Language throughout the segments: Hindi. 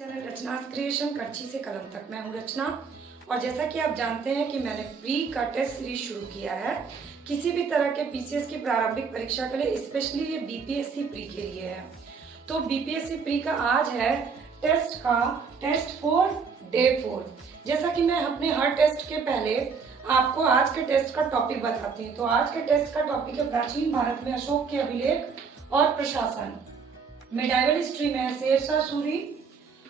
चैनल रचनास क्रिएशन कच्ची से कलम तक। मैं हूं रचना और जैसा कि आप जानते हैं कि मैंने प्री का टेस्ट सीरीज शुरू किया है किसी भी तरह के पीसीएस की प्रारंभिक परीक्षा के लिए, स्पेशली ये बीपीएससी प्री के लिए है। तो बीपीएससी प्री का आज है टेस्ट 4 डे 4। जैसा कि मैं अपने हर टेस्ट के पहले आपको आज के टेस्ट का टॉपिक बताती हूँ। तो आज के टेस्ट का टॉपिक है प्राचीन भारत में अशोक के अभिलेख और प्रशासन। मिडाइवल हिस्ट्री में शेरशाह सूरी,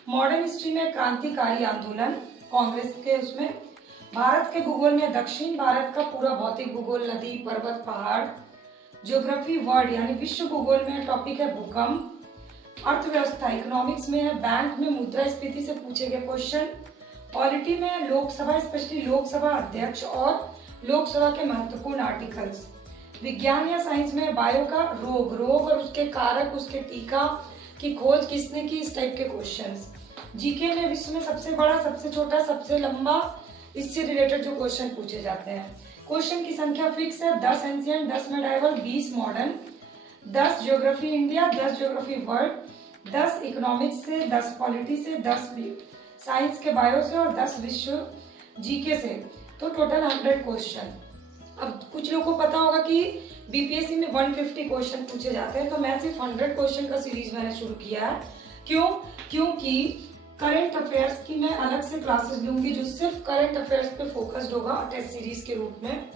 मॉडर्न हिस्ट्री में क्रांतिकारी आंदोलन कांग्रेस के उसमें, भारत के भूगोल में दक्षिण भारत का पूरा भौतिक भूगोल, नदी पर्वत पहाड़, ज्योग्राफी वर्ल्ड यानी विश्व भूगोल में टॉपिक है भूकंप, अर्थव्यवस्था इकोनॉमिक्स में है बैंक में मुद्रास्फीति से पूछे गए क्वेश्चन, पॉलिटी में लोकसभा स्पेशली लोकसभा अध्यक्ष और लोकसभा के महत्वपूर्ण आर्टिकल्स, विज्ञान या साइंस में बायो का रोग और उसके कारक, उसके टीका की खोज किसने की, इस टाइप के क्वेश्चंस। जीके में विश्व में सबसे बड़ा, सबसे छोटा, सबसे लंबा, इससे रिलेटेड जो क्वेश्चन पूछे जाते हैं। क्वेश्चन की संख्या फिक्स है 10 ancient, 10 medieval, 20 modern, 10 geography India, 10 geography world, 10 economics से, 10 पॉलिटी से, 10 साइंस के बायो से और 10 विश्व जीके से। तो टोटल 100 क्वेश्चन। अब कुछ लोगों को पता होगा कि बीपीएससी में 150 क्वेश्चन पूछे जाते हैं, तो मैं सिर्फ 100 क्वेश्चन का सीरीज मैंने शुरू किया है। क्योंकि करंट अफेयर्स की मैं अलग से क्लासेस लूंगी जो सिर्फ करंट अफेयर्स पे फोकस्ड होगा टेस्ट सीरीज के रूप में।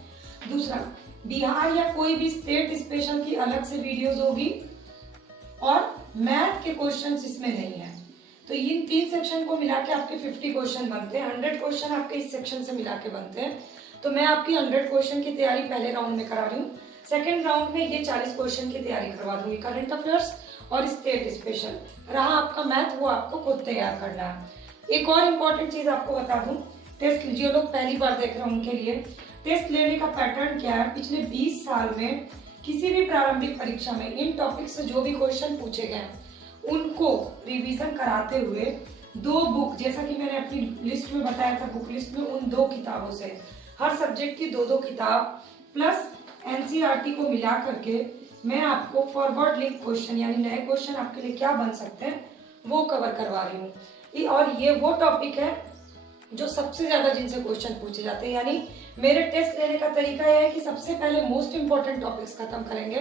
दूसरा, बिहार या कोई भी स्टेट स्पेशल की अलग से वीडियोस होगी और मैथ के क्वेश्चंस इसमें नहीं है। तो इन 3 सेक्शन को मिला के आपके 50 क्वेश्चन बनते हैं। 100 क्वेश्चन आपके इस सेक्शन से मिला के बनते हैं। तो मैं आपकी 100 क्वेश्चन की तैयारी पहले राउंड में करा रही हूँ। सेकेंड राउंड में ये 40 क्वेश्चन की तैयारी करवा दूंगी, करंट अफेयर्स और स्टेट स्पेशल। रहा आपका मैथ, वो आपको खुद तैयार करना है। एक और इम्पोर्टेंट चीज आपको बता दूं, टेस्ट जो लोग पहली बार देख रहे हैं उनके लिए टेस्ट लेने का पैटर्न क्या है। पिछले 20 साल में किसी भी प्रारंभिक परीक्षा में इन टॉपिक से जो भी क्वेश्चन पूछे गए उनको रिवीजन कराते हुए 2 बुक, जैसा कि मैंने अपनी लिस्ट में बताया था, बुक लिस्ट में उन 2 किताबों से हर सब्जेक्ट की 2 किताब प्लस एनसीईआरटी को मिला करके मैं आपको फॉरवर्ड लिंक क्वेश्चन यानी नए क्वेश्चन आपके लिए क्या बन सकते हैं वो कवर करवा रही हूँ। और ये वो टॉपिक है जो सबसे ज्यादा जिनसे क्वेश्चन पूछे जाते हैं। यानी मेरे टेस्ट लेने का तरीका यह है कि सबसे पहले मोस्ट इंपॉर्टेंट टॉपिक्स खत्म करेंगे,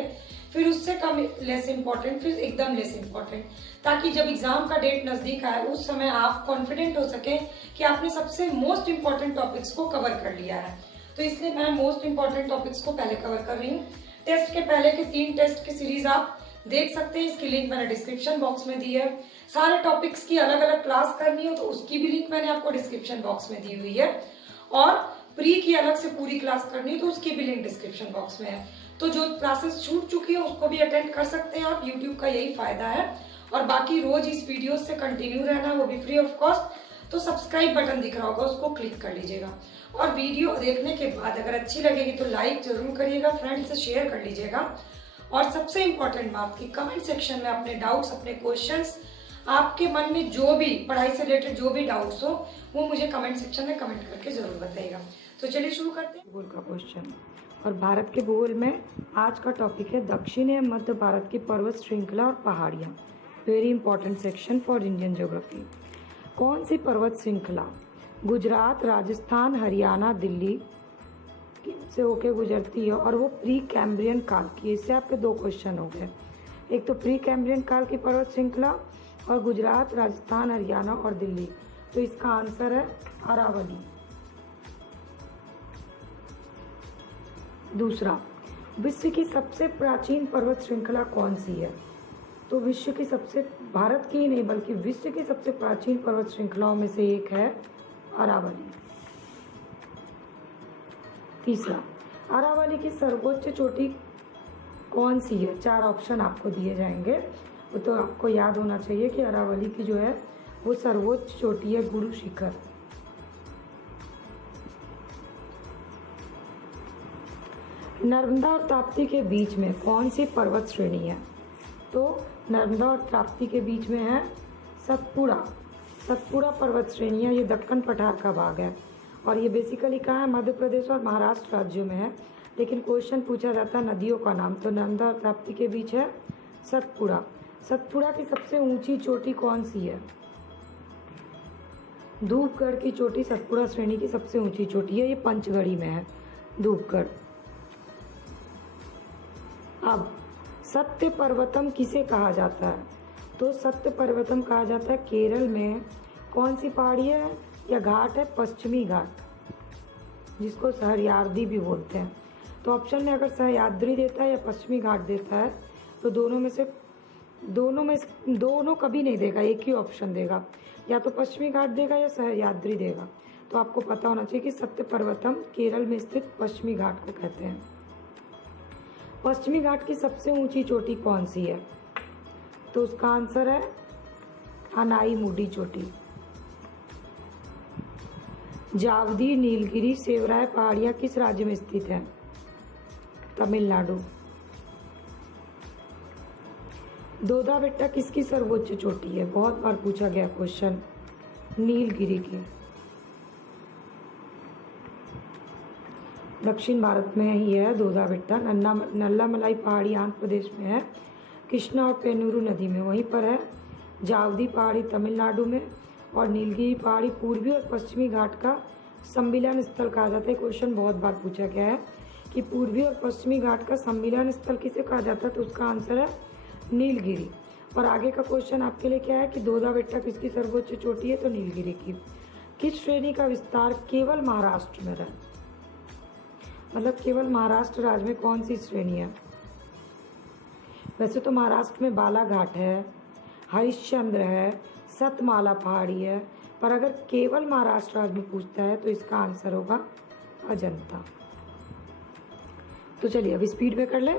फिर उससे कम लेस इंपॉर्टेंट, फिर एकदम लेस इंपॉर्टेंट, ताकि जब एग्जाम का डेट नजदीक आए उस समय आप कॉन्फिडेंट हो सके कि आपने सबसे मोस्ट इंपॉर्टेंट टॉपिक्स को कवर कर लिया है। तो इसलिए मैं मोस्ट इंपॉर्टेंट टॉपिक्स को पहले कवर कर रही हूँ। टेस्ट के पहले के 3 टेस्ट की सीरीज आप देख सकते हैं, इसकी लिंक मैंने डिस्क्रिप्शन बॉक्स में दी है। सारे टॉपिक्स की अलग अलग क्लास करनी हो तो उसकी भी लिंक मैंने आपको डिस्क्रिप्शन बॉक्स में दी हुई है, और प्री की अलग से पूरी क्लास करनी हो तो उसकी भी लिंक डिस्क्रिप्शन बॉक्स में है। तो जो क्लासेस छूट चुकी है उसको भी अटेंड कर सकते हैं आप, यूट्यूब का यही फायदा है। और बाकी रोज इस वीडियो से कंटिन्यू रहना, वो भी फ्री ऑफ कॉस्ट। तो सब्सक्राइब बटन दिख रहा होगा, उसको क्लिक कर लीजिएगा। और वीडियो देखने के बाद अगर अच्छी लगेगी तो लाइक जरूर करिएगा, फ्रेंड से शेयर कर लीजिएगा। और सबसे इंपॉर्टेंट बात कि कमेंट सेक्शन में अपने डाउट्स, अपने क्वेश्चंस, आपके मन में जो भी पढ़ाई से रिलेटेड जो भी डाउट्स हो वो मुझे कमेंट सेक्शन में कमेंट करके जरूर बताइएगा। तो चलिए शुरू करते हैं भूगोल का क्वेश्चन। और भारत के भूगोल में आज का टॉपिक है दक्षिण एवं मध्य भारत की पर्वत श्रृंखला और पहाड़ियाँ। Very important section for Indian geography. कौन सी पर्वत श्रृंखला गुजरात, राजस्थान, हरियाणा, दिल्ली से होके गुजरती है और वो प्री कैम्ब्रियन काल की? इससे आपके 2 क्वेश्चन हो गए। एक तो प्री कैम्ब्रियन काल की पर्वत श्रृंखला और गुजरात, राजस्थान, हरियाणा और दिल्ली। तो इसका आंसर है अरावली। दूसरा, विश्व की सबसे प्राचीन पर्वत श्रृंखला कौन सी है? तो विश्व की सबसे, भारत की ही नहीं बल्कि विश्व की सबसे प्राचीन पर्वत श्रृंखलाओं में से एक है अरावली। तीसरा, अरावली की सर्वोच्च चोटी कौन सी है? 4 ऑप्शन आपको दिए जाएंगे, वो तो आपको याद होना चाहिए कि अरावली की जो है वो सर्वोच्च चोटी है गुरु शिखर। नर्मदा और ताप्ती के बीच में कौन सी पर्वत श्रेणी है? तो नर्मदा और ताप्ती के बीच में है सतपुड़ा पर्वत श्रेणी है। ये दक्कन पठार का भाग है और ये बेसिकली कहाँ है? मध्य प्रदेश और महाराष्ट्र राज्यों में है। लेकिन क्वेश्चन पूछा जाता है नदियों का नाम, तो नर्मदा और ताप्ती के बीच है सतपुड़ा। सतपुड़ा की सबसे ऊंची चोटी कौन सी है? धूपगढ़ की चोटी सतपुड़ा श्रेणी की सबसे ऊंची चोटी है, ये पंचगढ़ी में है धूपगढ़। अब सत्य पर्वतम किसे कहा जाता है? तो सत्य पर्वतम कहा जाता है केरल में कौन सी पहाड़ी है या घाट है? पश्चिमी घाट, जिसको सहयाद्री भी बोलते हैं। तो ऑप्शन में अगर सहयाद्री देता है या पश्चिमी घाट देता है तो दोनों कभी नहीं देगा, एक ही ऑप्शन देगा, या तो पश्चिमी घाट देगा या सहयाद्री देगा। तो आपको पता होना चाहिए कि सत्य पर्वतम केरल में स्थित पश्चिमी घाट को कहते हैं। पश्चिमी घाट की सबसे ऊंची चोटी कौन सी है? तो उसका आंसर है अनाईमुडी चोटी। जावदी, नीलगिरी, सेवराय पहाड़ियां किस राज्य में स्थित हैं? तमिलनाडु। दोदा बेट्टा किसकी सर्वोच्च चोटी है? बहुत बार पूछा गया क्वेश्चन, नीलगिरी की। दक्षिण भारत में ही है दोदा बेट्टा। नल्लामलाई पहाड़ी आंध्र प्रदेश में है, कृष्णा और पेन्नूरू नदी में वहीं पर है। जावदी पहाड़ी तमिलनाडु में, और नीलगिरी पहाड़ी पूर्वी और पश्चिमी घाट का सम्मिलन स्थल कहा जाता है। क्वेश्चन बहुत बार पूछा गया है कि पूर्वी और पश्चिमी घाट का सम्मिलन स्थल किसे कहा जाता है? तो उसका आंसर है नीलगिरी। और आगे का क्वेश्चन आपके लिए क्या है कि दोदा बेट्टा किसकी सर्वोच्च चोटी है? तो नीलगिरी की। किस श्रेणी का विस्तार केवल महाराष्ट्र में है? मतलब केवल महाराष्ट्र राज्य में कौन सी श्रेणी है? वैसे तो महाराष्ट्र में बालाघाट है, हरिश्चंद्र है, सतमाला पहाड़ी है, पर अगर केवल महाराष्ट्र राज्य में पूछता है तो इसका आंसर होगा अजंता। तो चलिए अब स्पीड में कर ले।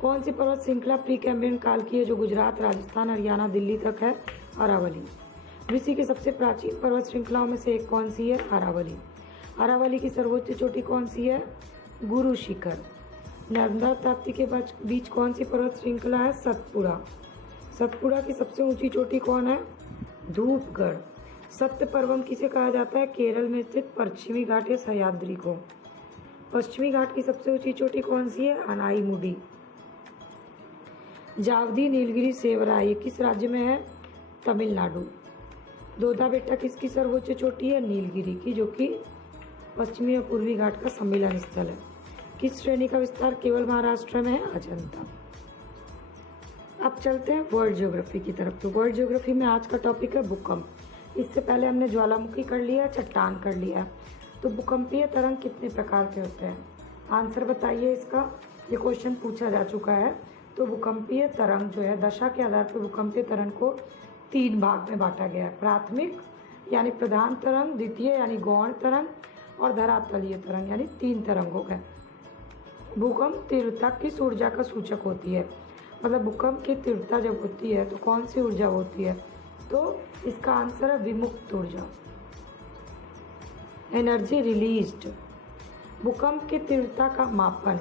कौन सी पर्वत श्रृंखला प्री कैम्ब्रियन काल की है जो गुजरात, राजस्थान, हरियाणा, दिल्ली तक है? अरावली। विश्व की सबसे प्राचीन पर्वत श्रृंखलाओं में से एक कौन सी है? अरावली। अरावली की सर्वोच्च चोटी कौन सी है? गुरु शिखर। नर्मदा ताप्ती के बीच कौन सी पर्वत श्रृंखला है? सतपुड़ा। सतपुड़ा की सबसे ऊंची चोटी कौन है? धूपगढ़। सत्य पर्वतम किसे कहा जाता है? केरल में स्थित पश्चिमी घाट या सहयाद्री को। पश्चिमी घाट की सबसे ऊंची चोटी कौन सी है? अनाईमुडी। जावदी, नीलगिरी, सेवराय ये किस राज्य में है? तमिलनाडु। दोदा बेट्टा किसकी सर्वोच्च चोटी है? नीलगिरी की, जो कि पश्चिमी और पूर्वी घाट का सम्मिलन स्थल है। किस श्रेणी का विस्तार केवल महाराष्ट्र में है? अजंता। अब चलते हैं वर्ल्ड ज्योग्राफी की तरफ। तो वर्ल्ड ज्योग्राफी में आज का टॉपिक है भूकंप। इससे पहले हमने ज्वालामुखी कर लिया, चट्टान कर लिया। तो भूकंपीय तरंग कितने प्रकार के होते हैं? आंसर बताइए इसका, ये क्वेश्चन पूछा जा चुका है। तो भूकंपीय तरंग जो है, दशा के आधार पर भूकंपीय तरंग को 3 भाग में बांटा गया है। प्राथमिक यानी प्रधान तरंग, द्वितीय यानी गौण तरंग, और धरातलीय तरंग यानी 3 तरंग हो गए। भूकंप तीव्रता किस ऊर्जा का सूचक होती है? मतलब भूकंप की तीव्रता जब होती है तो कौन सी ऊर्जा होती है? तो इसका आंसर है विमुक्त ऊर्जा, एनर्जी रिलीज्ड। भूकंप की तीव्रता का मापन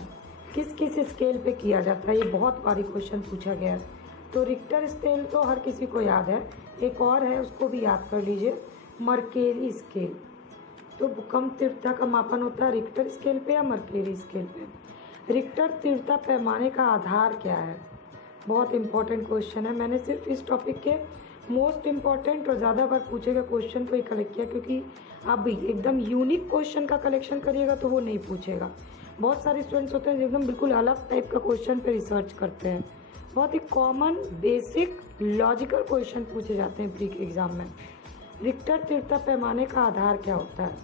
किस किस स्केल पे किया जाता है? ये बहुत बारी क्वेश्चन पूछा गया है। तो रिक्टर स्केल तो हर किसी को याद है, एक और है उसको भी याद कर लीजिए, मर्केरी स्केल। तो भूकंप तीव्रता का मापन होता है रिक्टर स्केल पे या मर्केरी स्केल पे। रिक्टर तीव्रता पैमाने का आधार क्या है? बहुत इंपॉर्टेंट क्वेश्चन है। मैंने सिर्फ इस टॉपिक के मोस्ट इम्पॉर्टेंट और ज़्यादा बार पूछेगा क्वेश्चन को ही कलेक्ट किया, क्योंकि आप भी एकदम यूनिक क्वेश्चन का कलेक्शन करिएगा तो वो नहीं पूछेगा। बहुत सारे स्टूडेंट्स होते हैं जो एकदम बिल्कुल अलग टाइप का क्वेश्चन पे रिसर्च करते हैं। बहुत ही कॉमन बेसिक लॉजिकल क्वेश्चन पूछे जाते हैं प्री के एग्जाम में। रिक्टर तीव्रता पैमाने का आधार क्या होता है?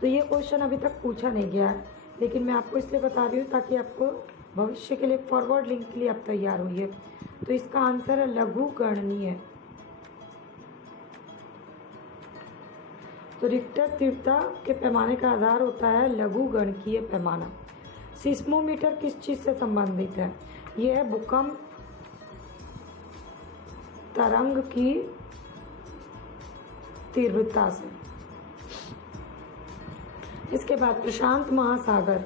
तो ये क्वेश्चन अभी तक पूछा नहीं गया है, लेकिन मैं आपको इसलिए बता रही हूँ ताकि आपको भविष्य के लिए फॉरवर्ड लिंक के लिए आप तैयार होइए। तो इसका आंसर है लघु गणनीय। तो रिक्टर तीव्रता के पैमाने का आधार होता है लघु गणकीय पैमाना। सिस्मोमीटर किस चीज से संबंधित है? यह है भूकंप तरंग की तीव्रता से। इसके बाद प्रशांत महासागर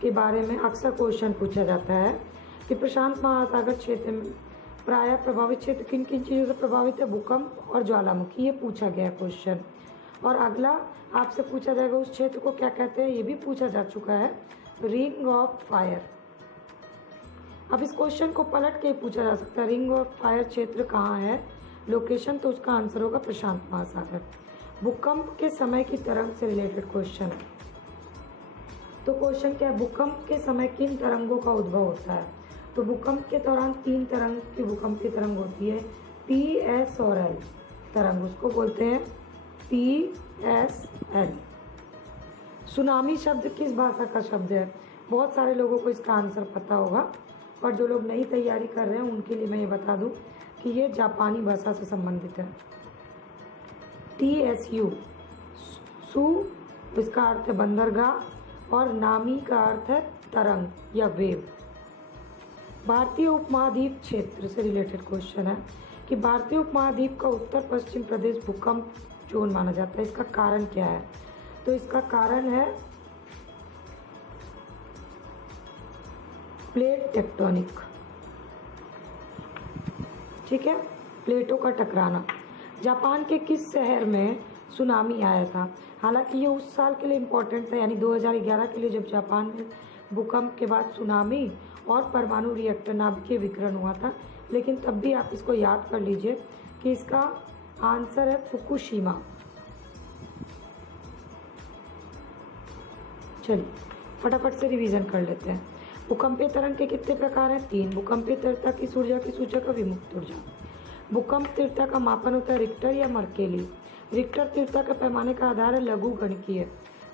के बारे में अक्सर क्वेश्चन पूछा जाता है कि प्रशांत महासागर क्षेत्र में प्रायः प्रभावित क्षेत्र किन किन चीज़ों से प्रभावित है? भूकंप और ज्वालामुखी, ये पूछा गया क्वेश्चन। और अगला आपसे पूछा जाएगा उस क्षेत्र को क्या कहते हैं, ये भी पूछा जा चुका है, रिंग ऑफ फायर। अब इस क्वेश्चन को पलट के पूछा जा सकता है, रिंग ऑफ फायर क्षेत्र कहाँ है? लोकेशन तो उसका आंसर होगा प्रशांत महासागर। भूकंप के समय की तरंग से रिलेटेड क्वेश्चन। तो क्वेश्चन क्या है, भूकंप के समय किन तरंगों का उद्भव होता है? तो भूकंप के दौरान 3 तरंग की भूकंप की तरंग होती है, पी, एस और एल तरंग, उसको बोलते हैं पी, एस, एल। सुनामी शब्द किस भाषा का शब्द है? बहुत सारे लोगों को इसका आंसर पता होगा, और जो लोग नई तैयारी कर रहे हैं उनके लिए मैं ये बता दूं कि ये जापानी भाषा से संबंधित है। TSU, सु इसका अर्थ है बंदरगाह, और नामी का अर्थ है तरंग या वेव। भारतीय उपमहाद्वीप क्षेत्र से रिलेटेड क्वेश्चन है कि भारतीय उपमहाद्वीप का उत्तर पश्चिम प्रदेश भूकंप जोन माना जाता है, इसका कारण क्या है? तो इसका कारण है प्लेट टेक्टोनिक, ठीक है, प्लेटों का टकराना। जापान के किस शहर में सुनामी आया था? हालांकि ये उस साल के लिए इम्पोर्टेंट था, यानी 2011 के लिए, जब जापान में भूकंप के बाद सुनामी और परमाणु रिएक्टर नाभिकीय विकिरण हुआ था, लेकिन तब भी आप इसको याद कर लीजिए कि इसका आंसर है फुकुशिमा। चलिए फटाफट से रिवीजन कर लेते हैं। भूकंपीय तरंग के कितने प्रकार हैं? 3। भूकंपीय तीव्रता की ऊर्जा की सूचक है विमुक्त ऊर्जा। भूकंप तीव्रता का मापन होता है रिक्टर या मर्केली। रिक्टर तीव्रता के पैमाने का आधार है लघु गणकीय।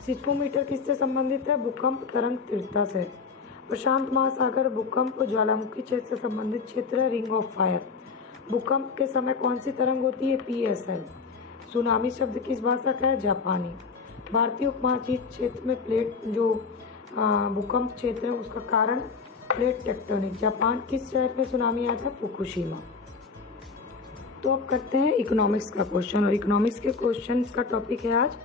सिस्मोमीटर किससे संबंधित है? भूकंप तरंग तीव्रता से। प्रशांत महासागर भूकंप ज्वालामुखी क्षेत्र से संबंधित क्षेत्र है, रिंग ऑफ फायर। भूकंप के समय कौन सी तरंग होती है? PSL। सुनामी शब्द किस भाषा का है? जापानी। भारतीय उपमहाद्वीप क्षेत्र में प्लेट जो भूकंप क्षेत्र है उसका कारण प्लेट टेक्टोनिक। जापान किस शहर में सुनामी आया था? फुकुशिमा। तो अब करते हैं इकोनॉमिक्स का क्वेश्चन, और इकोनॉमिक्स के क्वेश्चन का टॉपिक है आज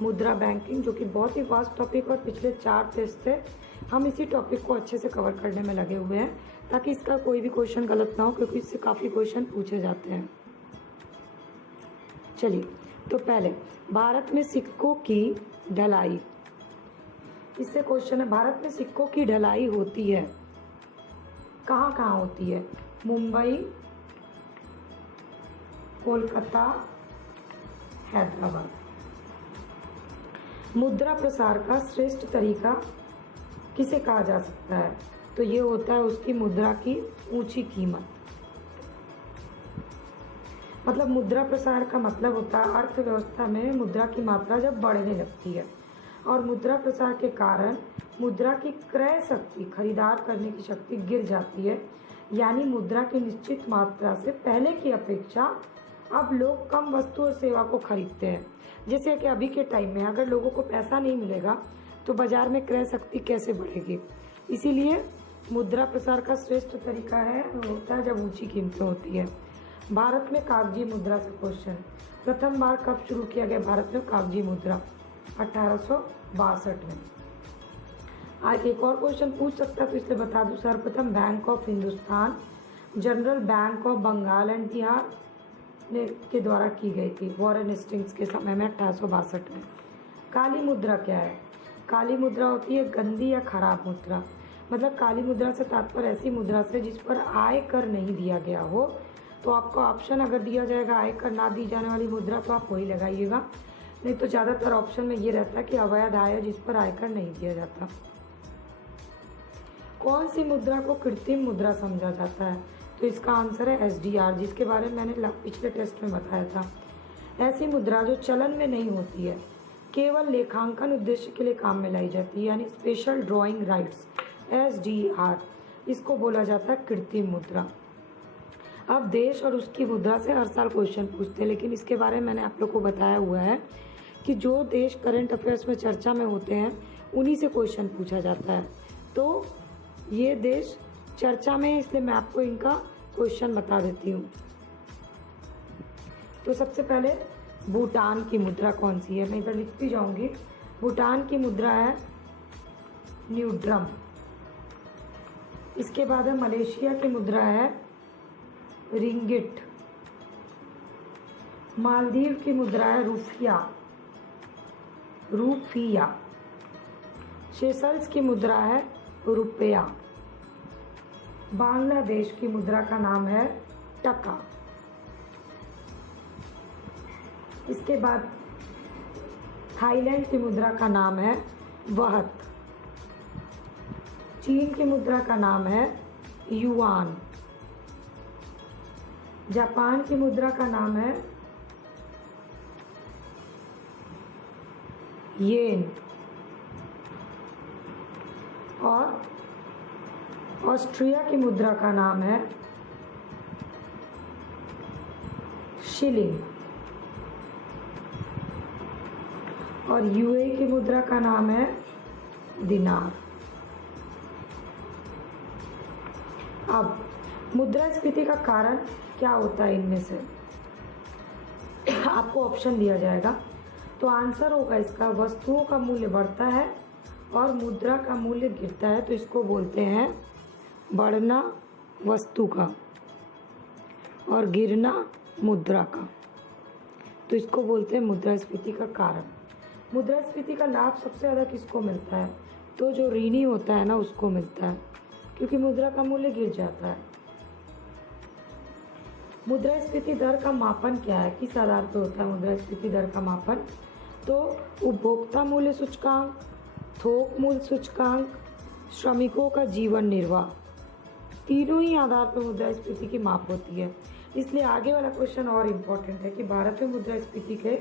मुद्रा बैंकिंग, जो कि बहुत ही वास्ट टॉपिक, और पिछले 4 टेस्ट से हम इसी टॉपिक को अच्छे से कवर करने में लगे हुए हैं, ताकि इसका कोई भी क्वेश्चन गलत ना हो, क्योंकि इससे काफ़ी क्वेश्चन पूछे जाते हैं। चलिए, तो पहले भारत में सिक्कों की ढलाई, इससे क्वेश्चन है, भारत में सिक्कों की ढलाई होती है, कहाँ कहाँ होती है? मुंबई, कोलकाता, हैदराबाद। मुद्रा प्रसार का श्रेष्ठ तरीका किसे कहा जा सकता है? तो ये होता है उसकी मुद्रा की ऊंची कीमत। मतलब मुद्रा प्रसार का मतलब होता है अर्थव्यवस्था में मुद्रा की मात्रा जब बढ़ने लगती है, और मुद्रा प्रसार के कारण मुद्रा की क्रय शक्ति, खरीदार करने की शक्ति गिर जाती है, यानी मुद्रा की निश्चित मात्रा से पहले की अपेक्षा अब लोग कम वस्तु और सेवा को खरीदते हैं। जैसे कि अभी के टाइम में अगर लोगों को पैसा नहीं मिलेगा तो बाजार में क्रय शक्ति कैसे बढ़ेगी? इसीलिए मुद्रा प्रसार का श्रेष्ठ तरीका है होता है जब ऊंची कीमतें होती है। भारत में कागजी मुद्रा से क्वेश्चन, प्रथम बार कब शुरू किया गया भारत में कागजी मुद्रा? 1862 में। आज एक और क्वेश्चन पूछ सकता है, तो इसलिए बता दूं, सर्वप्रथम bank of Hindustan, general bank of Bengal and Bihar के द्वारा की गई थी वॉरेन हेस्टिंग्स के समय में 1862 में। काली मुद्रा क्या है? काली मुद्रा होती है गंदी या खराब मुद्रा। मतलब काली मुद्रा से तात्पर्य ऐसी मुद्रा से जिस पर आय कर नहीं दिया गया हो। तो आपको ऑप्शन अगर दिया जाएगा आय कर ना दी जाने वाली मुद्रा, तो आप वही लगाइएगा, नहीं तो ज़्यादातर ऑप्शन में ये रहता है कि अवैध आय है जिस पर आयकर नहीं दिया जाता। कौन सी मुद्रा को कृत्रिम मुद्रा समझा जाता है? तो इसका आंसर है SDR, जिसके बारे में मैंने पिछले टेस्ट में बताया था। ऐसी मुद्रा जो चलन में नहीं होती है, केवल लेखांकन उद्देश्य के लिए काम में लाई जाती है, यानी स्पेशल ड्राइंग राइट्स, SDR, इसको बोला जाता है कृत्रिम मुद्रा। अब देश और उसकी मुद्रा से हर साल क्वेश्चन पूछते हैं, लेकिन इसके बारे में मैंने आप लोग को बताया हुआ है कि जो देश करंट अफेयर्स में चर्चा में होते हैं उन्हीं से क्वेश्चन पूछा जाता है। तो ये देश चर्चा में है, इसलिए मैं आपको इनका क्वेश्चन बता देती हूँ। तो सबसे पहले भूटान की मुद्रा कौन सी है? मैं इधर लिखती जाऊंगी। भूटान की मुद्रा है न्यूड्रम। इसके बाद है मलेशिया की मुद्रा है रिंगिट। मालदीव की मुद्रा है रूफिया। सेशल्स की मुद्रा है रुपया। बांग्लादेश की मुद्रा का नाम है टका। इसके बाद थाईलैंड की मुद्रा का नाम है वहत। चीन की मुद्रा का नाम है युआन। जापान की मुद्रा का नाम है येन। और ऑस्ट्रिया की मुद्रा का नाम है शिलिंग। और यूएई की मुद्रा का नाम है दिनार। अब मुद्रास्फीति का कारण क्या होता है इनमें से, आपको ऑप्शन दिया जाएगा। तो आंसर होगा इसका, वस्तुओं का मूल्य बढ़ता है और मुद्रा का मूल्य गिरता है, तो इसको बोलते हैं बढ़ना वस्तु का और गिरना मुद्रा का, तो इसको बोलते हैं मुद्रास्फीति का कारण। मुद्रास्फीति का लाभ सबसे ज़्यादा किसको मिलता है, तो जो ऋणी होता है ना उसको मिलता है, क्योंकि मुद्रा का मूल्य गिर जाता है। मुद्रास्फीति दर का मापन क्या है, किस आधार पर होता है मुद्रास्फीति दर का मापन, तो उपभोक्ता मूल्य सूचकांक, थोक मूल्य सूचकांक, श्रमिकों का जीवन निर्वाह, तीनों ही आधार पर मुद्रास्फीति की माप होती है। इसलिए आगे वाला क्वेश्चन और इम्पोर्टेंट है कि भारत में मुद्रास्फीति के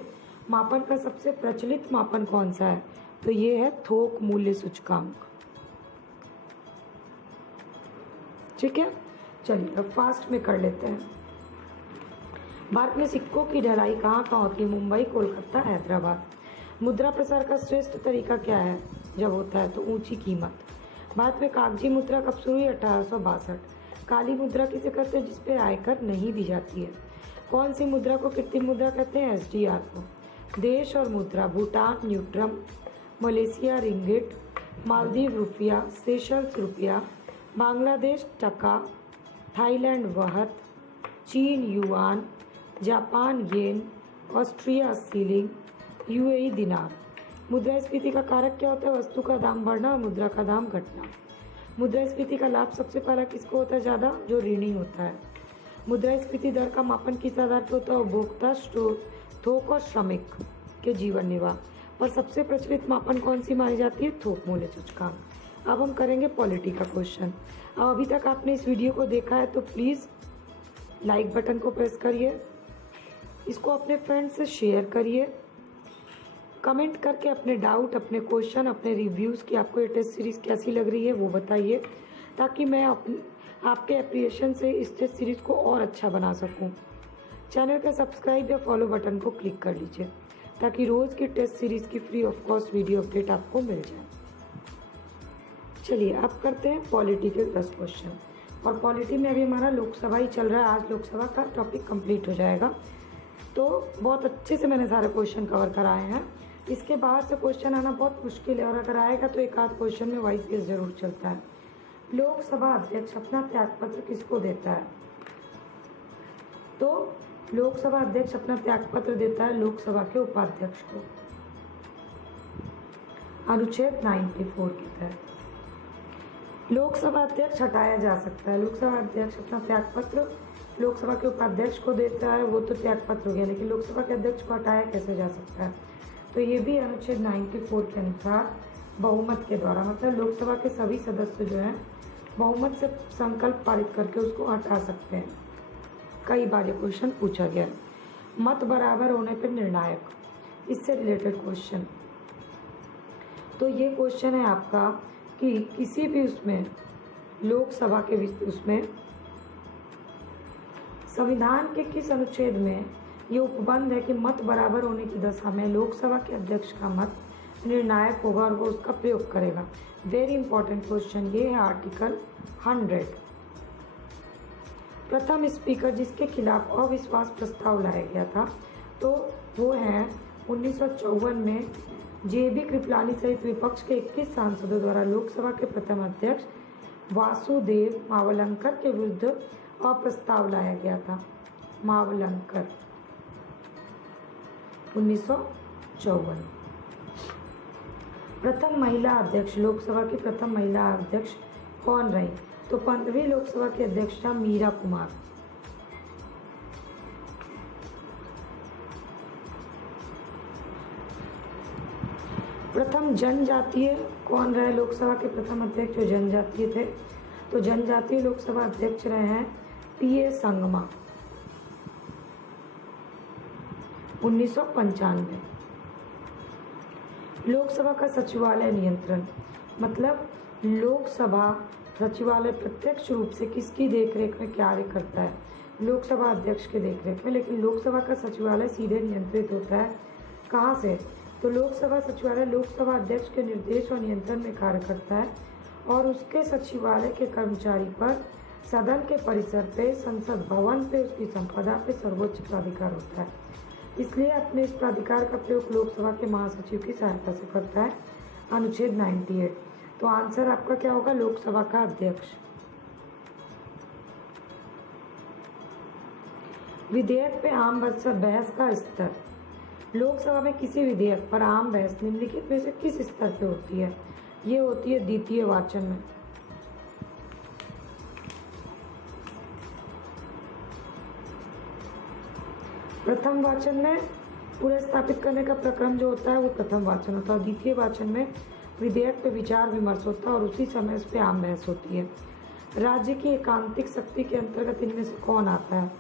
मापन का सबसे प्रचलित मापन कौन सा है, तो ये है थोक मूल्य सूचकांक। ठीक है, चलिए अब फास्ट में कर लेते हैं। भारत में सिक्कों की ढलाई कहाँ कहाँ होती है, मुंबई, कोलकाता, हैदराबाद। मुद्रा प्रसार का श्रेष्ठ तरीका क्या है जब होता है, तो ऊंची कीमत। भारत में कागजी मुद्रा कब शुरू हुई, 1862। काली मुद्रा किसे कहते हैं, जिसपे आयकर नहीं दी जाती है। कौन सी मुद्रा को कृत्रिम मुद्रा कहते हैं, SDR को। देश और मुद्रा, भूटान न्यूट्रम, मलेशिया रिंगिट, मालदीव रुपया, सेशल्स रुपया, बांग्लादेश टका, थाईलैंड वहत, चीन युआन, जापान येन, ऑस्ट्रिया सीलिंग, यूएई दिनार। मुद्रास्फीति का कारक क्या होता है, वस्तु का दाम बढ़ना और मुद्रा का दाम घटना। मुद्रास्फीति का लाभ सबसे पहला किसको होता है ज़्यादा, जो ऋणी होता है। मुद्रास्फीति दर का मापन किस आधार पर होता है, उपभोक्ता, थोक और श्रमिक के जीवन निर्वाह। पर सबसे प्रचलित मापन कौन सी मानी जाती है, थोक मूल्य सूचकांक। अब हम करेंगे पॉलिटी का क्वेश्चन। अब अभी तक आपने इस वीडियो को देखा है तो प्लीज़ लाइक बटन को प्रेस करिए, इसको अपने फ्रेंड से शेयर करिए, कमेंट करके अपने डाउट, अपने क्वेश्चन, अपने रिव्यूज़ की आपको ये टेस्ट सीरीज़ कैसी लग रही है वो बताइए, ताकि मैं आपके एप्रिसिएशन से इस टेस्ट सीरीज़ को और अच्छा बना सकूं। चैनल का सब्सक्राइब या फॉलो बटन को क्लिक कर लीजिए, ताकि रोज़ की टेस्ट सीरीज़ की free of cost video update आपको मिल जाए। चलिए अब करते हैं पॉलिटी के 10 क्वेश्चन। और पॉलिटी में अभी हमारा लोकसभा ही चल रहा है, आज लोकसभा का टॉपिक कंप्लीट हो जाएगा, तो बहुत अच्छे से मैंने सारे क्वेश्चन कवर कराए हैं। इसके बाहर से क्वेश्चन आना बहुत मुश्किल है, और अगर आएगा तो एक आध क्वेश्चन में वाइस गेस जरूर चलता है। लोकसभा अध्यक्ष अपना त्यागपत्र किसको देता है, तो लोकसभा अध्यक्ष अपना त्यागपत्र देता है लोकसभा के उपाध्यक्ष को, अनुच्छेद 94 के तहत। लोकसभा अध्यक्ष हटाया जा सकता है, लोकसभा अध्यक्ष अपना त्यागपत्र लोकसभा के उपाध्यक्ष को देता है, वो तो त्यागपत्र हो गया, लेकिन लोकसभा के अध्यक्ष को हटाया कैसे जा सकता है, तो ये भी अनुच्छेद 94 के अनुसार बहुमत के द्वारा, मतलब लोकसभा के सभी सदस्य जो हैं बहुमत से संकल्प पारित करके उसको हटा सकते हैं। कई बार ये क्वेश्चन पूछा गया है। मत बराबर होने पर निर्णायक, इससे रिलेटेड क्वेश्चन, तो ये क्वेश्चन है आपका कि किसी भी उसमें लोकसभा के उसमें संविधान के किस अनुच्छेद में ये उपबंध है कि मत बराबर होने की दशा में लोकसभा के अध्यक्ष का मत निर्णायक होगा और वो उसका प्रयोग करेगा। वेरी इंपॉर्टेंट क्वेश्चन ये है, आर्टिकल 100। प्रथम स्पीकर जिसके खिलाफ अविश्वास प्रस्ताव लाया गया था, तो वो हैं 1954 में JB कृपलानी सहित विपक्ष के 21 सांसदों द्वारा लोकसभा के प्रथम अध्यक्ष वासुदेव मावलंकर के विरुद्ध अप्रस्ताव लाया गया था। मावलंकर 1954। प्रथम महिला अध्यक्ष, लोकसभा की प्रथम महिला अध्यक्ष कौन रही, तो 15वीं लोकसभा के अध्यक्ष था मीरा कुमार। प्रथम जनजातीय कौन रहे लोकसभा के प्रथम अध्यक्ष जो जनजातीय थे? तो जनजातीय लोकसभा अध्यक्ष रहे हैं पीए संगमा 1995। लोकसभा का सचिवालय नियंत्रण, मतलब लोकसभा सचिवालय प्रत्यक्ष रूप से किसकी देखरेख में कार्य करता है? लोकसभा अध्यक्ष के देखरेख में। लेकिन लोकसभा का सचिवालय सीधे नियंत्रित होता है कहाँ से? तो लोकसभा सचिवालय लोकसभा अध्यक्ष के निर्देश और नियंत्रण में कार्य करता है और उसके सचिवालय के कर्मचारी पर सदन के परिसर पे, संसद भवन पे, उसकी संपदा पे सर्वोच्च प्राधिकार होता है। इसलिए अपने इस प्राधिकार का प्रयोग लोकसभा के महासचिव की सहायता से करता है। अनुच्छेद 98। तो आंसर आपका क्या होगा? लोकसभा का अध्यक्ष। विधेयक पे आम बहस का स्तर। लोकसभा में किसी विधेयक पर आम बहस निम्नलिखित में से किस स्तर पे होती है? ये होती है द्वितीय वाचन में। प्रथम वाचन में पूरे स्थापित करने का प्रक्रम जो होता है वो प्रथम वाचन होता है। द्वितीय वाचन में विधेयक पे विचार विमर्श होता है और उसी समय इस पे आम बहस होती है। राज्य की एकांतिक शक्ति के अंतर्गत इनमें से कौन आता है?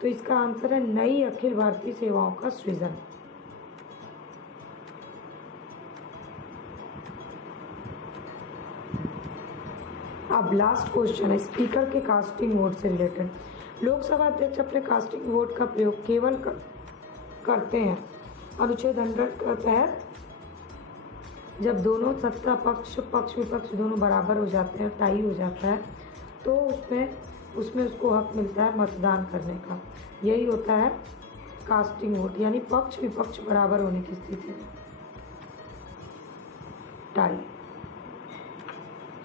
तो इसका आंसर है नई अखिल भारतीय सेवाओं का सृजन। अब लास्ट क्वेश्चन है स्पीकर के कास्टिंग वोट से रिलेटेड। लोकसभा अध्यक्ष अपने कास्टिंग वोट का प्रयोग केवल करते हैं अनुच्छेद 100 के तहत जब दोनों सत्ता पक्ष विपक्ष दोनों बराबर हो जाते हैं, टाई हो जाता है, तो उसमें उसको हक मिलता है मतदान करने का। यही होता है कास्टिंग वोट, यानी पक्ष विपक्ष बराबर होने की स्थिति में टाई।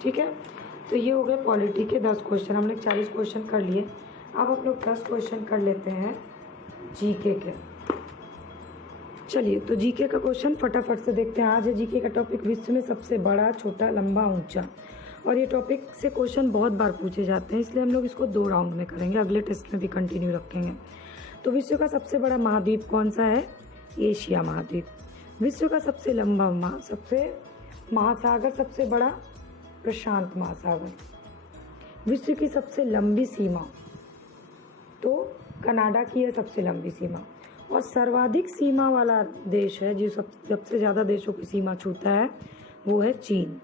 ठीक है, तो ये हो गए पॉलिटी के 10 क्वेश्चन। हमने 40 क्वेश्चन कर लिए। अब हम लोग 10 क्वेश्चन कर लेते हैं जीके के। चलिए, तो जीके का क्वेश्चन फटाफट से देखते हैं। आज है जीके का टॉपिक विश्व में सबसे बड़ा, छोटा, लंबा, ऊंचा। और ये टॉपिक से क्वेश्चन बहुत बार पूछे जाते हैं, इसलिए हम लोग इसको 2 राउंड में करेंगे, अगले टेस्ट में भी कंटिन्यू रखेंगे। तो विश्व का सबसे बड़ा महाद्वीप कौन सा है? एशिया महाद्वीप। विश्व का सबसे लंबा महासागर, सबसे बड़ा प्रशांत महासागर। विश्व की सबसे लंबी सीमा, तो कनाडा की है सबसे लंबी सीमा। और सर्वाधिक सीमा वाला देश है जो सबसे ज़्यादा देशों की सीमा छूता है, वो है चीन।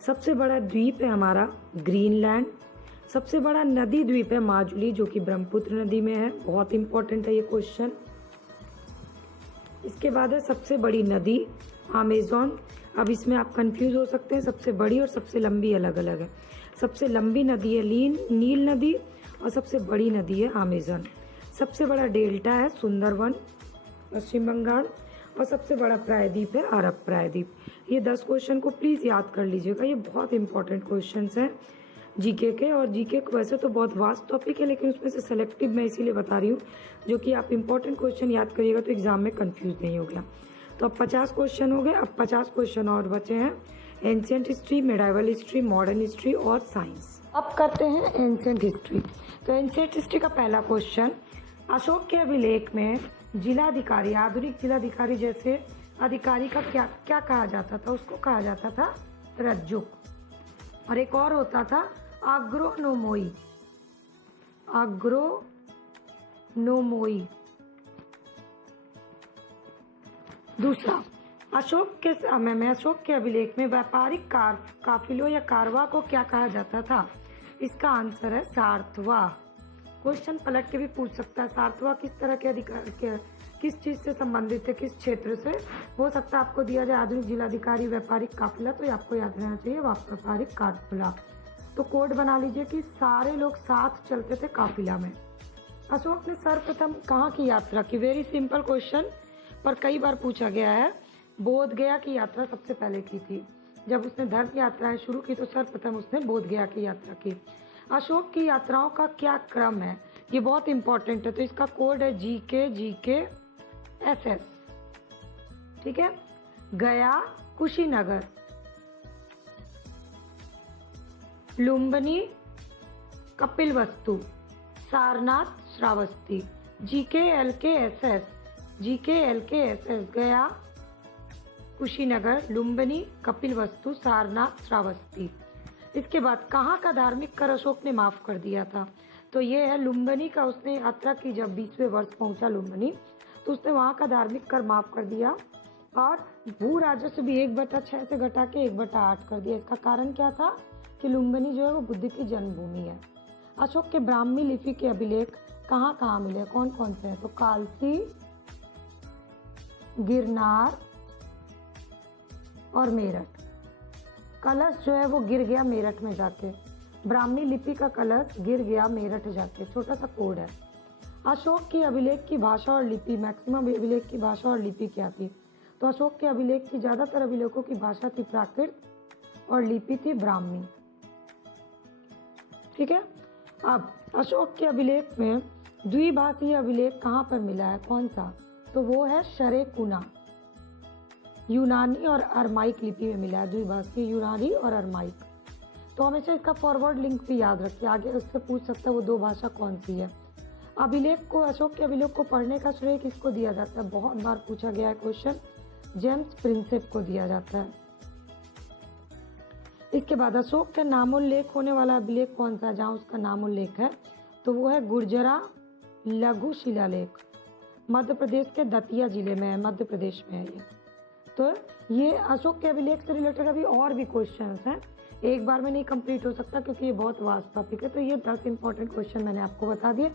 सबसे बड़ा द्वीप है हमारा ग्रीनलैंड। सबसे बड़ा नदी द्वीप है माजुली, जो कि ब्रह्मपुत्र नदी में है। बहुत इंपॉर्टेंट है ये क्वेश्चन। इसके बाद है सबसे बड़ी नदी अमेज़न। अब इसमें आप कंफ्यूज हो सकते हैं, सबसे बड़ी और सबसे लंबी अलग अलग है। सबसे लंबी नदी है नील नदी और सबसे बड़ी नदी है अमेज़न। सबसे बड़ा डेल्टा है सुंदरवन पश्चिम बंगाल और सबसे बड़ा प्रायद्वीप है अरब प्रायद्वीप। ये 10 क्वेश्चन को प्लीज़ याद कर लीजिएगा, ये बहुत इंपॉर्टेंट क्वेश्चंस हैं जीके के। और जीके वैसे तो बहुत वास्ट टॉपिक है, लेकिन उसमें से सेलेक्टिव मैं इसीलिए बता रही हूँ जो कि आप इंपॉर्टेंट क्वेश्चन याद करिएगा तो एग्जाम में कन्फ्यूज नहीं हो गया। तो अब 50 क्वेश्चन हो गए। अब 50 क्वेश्चन और बचे हैं, ancient history, medieval history, modern history और साइंस। अब करते हैं एंशिएंट हिस्ट्री। तो एंशिएंट हिस्ट्री का पहला क्वेश्चन, अशोक के अभिलेख में जिलाधिकारी, आधुनिक जिलाधिकारी जैसे अधिकारी का क्या कहा जाता था? उसको कहा जाता था रज्जुक। और एक और होता था अग्रोनोमोई। दूसरा, अशोक के समय में अशोक के अभिलेख में व्यापारिक काफिलों या कारवा को क्या कहा जाता था? इसका आंसर है सार्थवा। क्वेश्चन पलट के भी पूछ सकता है, सार्थवा किस तरह के अधिकार के, किस चीज से संबंधित है, किस क्षेत्र से? हो सकता है आपको दिया जाए आधुनिक जिलाधिकारी व्यापारिक काफिला, तो आपको याद रहना चाहिए व्यापारिक काफिला। तो कोड बना लीजिए कि सारे लोग साथ चलते थे काफिला में। अशोक ने सर्वप्रथम कहाँ की यात्रा की? वेरी सिंपल क्वेश्चन, पर कई बार पूछा गया है। बोध गया की यात्रा सबसे पहले की थी। जब उसने धर्म यात्राएं शुरू की तो सर्वप्रथम उसने बोध गया की यात्रा की। अशोक की यात्राओं का क्या क्रम है? ये बहुत इंपॉर्टेंट है, तो इसका कोड है GKSS। ठीक है, गया कुशीनगर, लुम्बिनी कपिलवस्तु, सारनाथ श्रावस्ती। GKLKSS गया कुशीनगर, लुम्बिनी, कपिलवस्तु, सारनाथ, श्रावस्ती। इसके बाद कहाँ का धार्मिक कर अशोक ने माफ कर दिया था? तो ये है लुम्बिनी का। उसने यात्रा की, जब 20वें वर्ष पहुंचा लुम्बिनी तो उसने वहाँ का धार्मिक कर माफ कर दिया और भू राजस्व भी 1/6 से घटा के 1/8 कर दिया। इसका कारण क्या था कि लुम्बिनी जो है वो बुद्ध की जन्मभूमि है। अशोक के ब्राह्मी लिपि के अभिलेख कहाँ कहाँ मिले, कौन कौन से हैं? तो कालसी, गिरनार और मेरठ। कलश जो है वो गिर गया मेरठ में जाके। ब्राह्मी लिपि का कलश गिर गया मेरठ जाके। छोटा सा कोड है। अशोक की अभिलेख की भाषा और लिपि, मैक्सिमम अभिलेख की भाषा और लिपि क्या थी? तो अशोक के अभिलेख की ज्यादातर अभिलेखों की भाषा थी प्राकृत और लिपि थी ब्राह्मी। ठीक है। अब अशोक के अभिलेख में द्विभाषीय अभिलेख कहाँ पर मिला है, कौन सा? तो वो है शरेकुना। यूनानी और अरमाइक लिपि में मिला है, द्विभाषीय यूनानी और अरमाइक। तो हमेशा इसका फॉरवर्ड लिंक भी याद रखिए, आगे उससे पूछ सकता है वो 2 भाषा कौन सी है। अभिलेख को, अशोक के अभिलेख को पढ़ने का श्रेय किसको दिया जाता है? बहुत बार पूछा गया है क्वेश्चन, जेम्स प्रिंसेप को दिया जाता है। इसके बाद अशोक के नामोल्लेख होने वाला अभिलेख कौन सा, जहाँ उसका नामोल्लेख है? तो वो है गुर्जरा लघु शिलालेख। मध्य प्रदेश के दतिया जिले में है, मध्य प्रदेश में है ये। तो ये अशोक के अभिलेख से रिलेटेड अभी और भी क्वेश्चंस हैं, एक बार में नहीं कंप्लीट हो सकता क्योंकि ये बहुत वास्ट टॉपिक है। तो ये 10 इंपॉर्टेंट क्वेश्चन मैंने आपको बता दिए।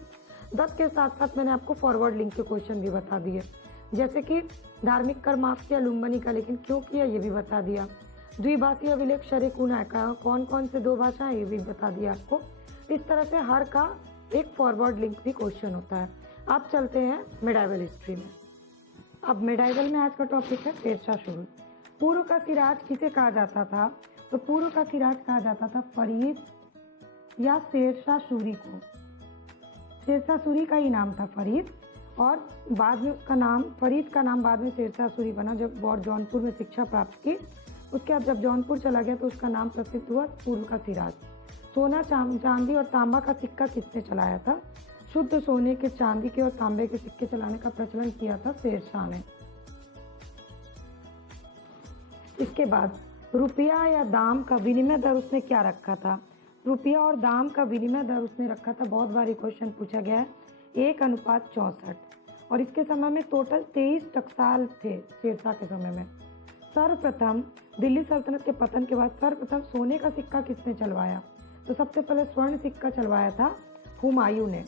10 के साथ साथ मैंने आपको फॉरवर्ड लिंक के क्वेश्चन भी बता दिए, जैसे कि धार्मिक कर माफ किया लुम्बिनी का, लेकिन क्यों किया ये भी बता दिया। द्विभाषीय अभिलेख शरेकुना का कौन कौन से 2 भाषा है ये भी बता दिया आपको। इस तरह से हर का एक फॉरवर्ड लिंक भी क्वेश्चन होता है। अब चलते हैं मिडाइवल हिस्ट्री में। अब मिडाइवल में आज का टॉपिक है शेरशाह सूरी। पूर्व का सिराज किसे कहा जाता था? तो पूर्व का सिराज कहा जाता था फरीद या शेरशाह सूरी को। शेरशाह सूरी का ही नाम था फरीद, और बाद में उसका नाम, फरीद का नाम बाद में शेरशाह सूरी बना जब और जौनपुर में शिक्षा प्राप्त की। उसके बाद जब जौनपुर चला गया तो उसका नाम प्रसिद्ध हुआ पूर्व का सिराज। सोना, चांदी और तांबा का सिक्का किसने चलाया था? शुद्ध सोने के, चांदी के और तांबे के सिक्के चलाने का प्रचलन किया था शेरशाह ने। इसके बाद रुपया या दाम का विनिमय दर उसने क्या रखा था? रुपया और दाम का विनिमय दर उसने रखा था, बहुत बार क्वेश्चन पूछा गया है, 1:64। और इसके समय में टोटल 23 टकसाल थे शेरशाह के समय में। सर्वप्रथम दिल्ली सल्तनत के पतन के बाद सर्वप्रथम सोने का सिक्का किसने चलवाया? तो सबसे पहले स्वर्ण सिक्का चलवाया था हुमायूं ने।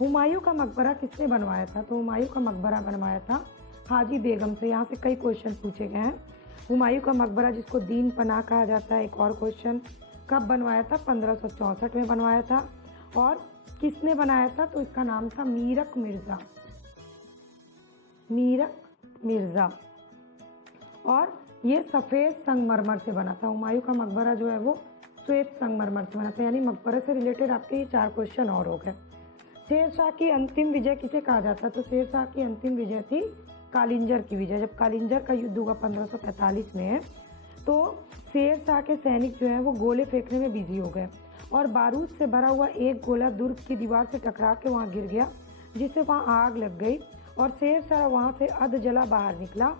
हुमायूं का मकबरा किसने बनवाया था? तो हुमायूं का मकबरा बनवाया था हाजी बेगम से। यहाँ से कई क्वेश्चन पूछे गए हैं। हुमायूं का मकबरा जिसको दीन पनाह कहा जाता है, एक और क्वेश्चन, कब बनवाया था? 1564 में बनवाया था। और किसने बनाया था? तो इसका नाम था मीरक मिर्जा। मीरक मिर्जा। और ये सफ़ेद संगमरमर से बना था। हुमायूं का मकबरा जो है वो श्वेत संगमरमर से बना था। यानी मकबरे से रिलेटेड आपके ये 4 क्वेश्चन और हो गए। शेरशाह की अंतिम विजय किसे कहा जाता? तो शेरशाह की अंतिम विजय थी कालिंजर की विजय। जब कालिंजर का युद्ध हुआ 1545 में, तो शेरशाह के सैनिक जो है वो गोले फेंकने में बिजी हो गए और बारूद से भरा हुआ एक गोला दुर्ग की दीवार से टकरा के वहाँ गिर गया, जिससे वहाँ आग लग गई और शेरशाह वहाँ से अध जला बाहर निकला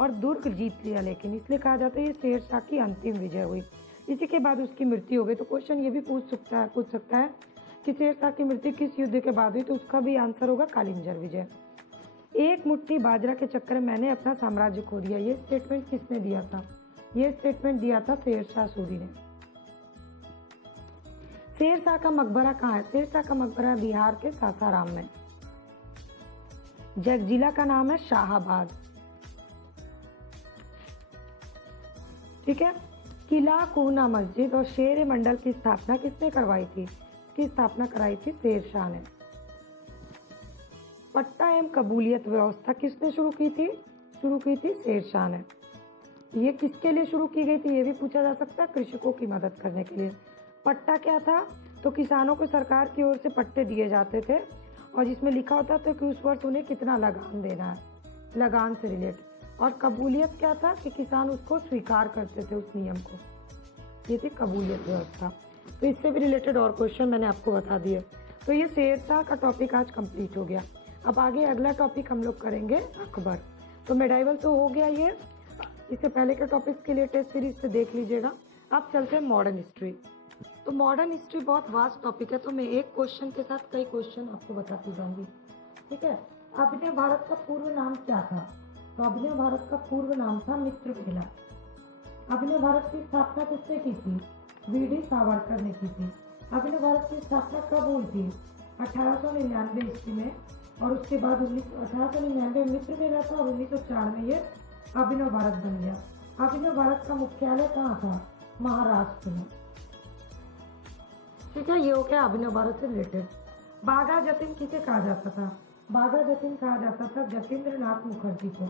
और दुर्ग जीत लिया। लेकिन इसलिए कहा जाता है ये शेरशाह की अंतिम विजय हुई। इसी के बाद उसकी मृत्यु हो गई। तो क्वेश्चन ये भी पूछ सकता है कि शेरशाह की मृत्यु किस युद्ध के बाद हुई? तो उसका भी आंसर होगा कालिंजर विजय। एक मुट्ठी बाजरा के चक्कर में मैंने अपना साम्राज्य खो दिया, ये स्टेटमेंट किसने दिया था? ये स्टेटमेंट दिया था शेरशाह सूरी ने। शेरशाह का मकबरा कहाँ है? शेरशाह का मकबरा बिहार के सासाराम में। जिला का नाम है शाहाबाद। ठीक है। किला, कोहना मस्जिद और शेर मंडल की स्थापना किसने करवाई थी? इसकी स्थापना कराई थी शेरशाह ने। पट्टा एवं कबूलियत व्यवस्था किसने शुरू की थी? शुरू की थी शेरशाह ने। ये किसके लिए शुरू की गई थी? ये भी पूछा जा सकता है, कृषकों की मदद करने के लिए। पट्टा क्या था? तो किसानों को सरकार की ओर से पट्टे दिए जाते थे और जिसमें लिखा होता था कि उस वर्ष उन्हें कितना लगान देना है, लगान से रिलेटेड। और कबूलियत क्या था? कि किसान उसको स्वीकार करते थे, उस नियम को। ये थी कबूलियत व्यवस्था। तो इससे भी रिलेटेड और क्वेश्चन मैंने आपको बता दिए। तो ये शेरशाह का टॉपिक आज कंप्लीट हो गया। अब आगे अगला टॉपिक हम लोग करेंगे अकबर। तो मेडाइवल तो हो गया ये। इससे पहले के टॉपिक्स के लिए टेस्ट सीरीज से देख लीजिएगा। अब चलते हैं मॉडर्न हिस्ट्री। तो मॉडर्न हिस्ट्री बहुत वास्ट टॉपिक है, तो मैं एक क्वेश्चन के साथ कई क्वेश्चन आपको बताती जाऊंगी, ठीक है। अभिनव भारत का पूर्व नाम क्या था? तो अभिनव भारत का पूर्व नाम था मित्रमेला। अभिनव भारत की स्थापना किसने की थी? वीडी सावरकर ने की थी। अभिनव भारत की स्थापना कब हुई थी? 1899 ईस्वी में, और उसके बाद 1899 मित्रमेला था और 1904 में ये अभिनव भारत बन गया। अभिनव भारत का मुख्यालय कहाँ था? महाराष्ट्र में, ठीक है। ये हो गया अभिनव भारत से रिलेटेड। बाघा जतिन किसे कहा जाता था? बाघा जतिन कहा जाता था जतीन्द्र नाथ मुखर्जी को।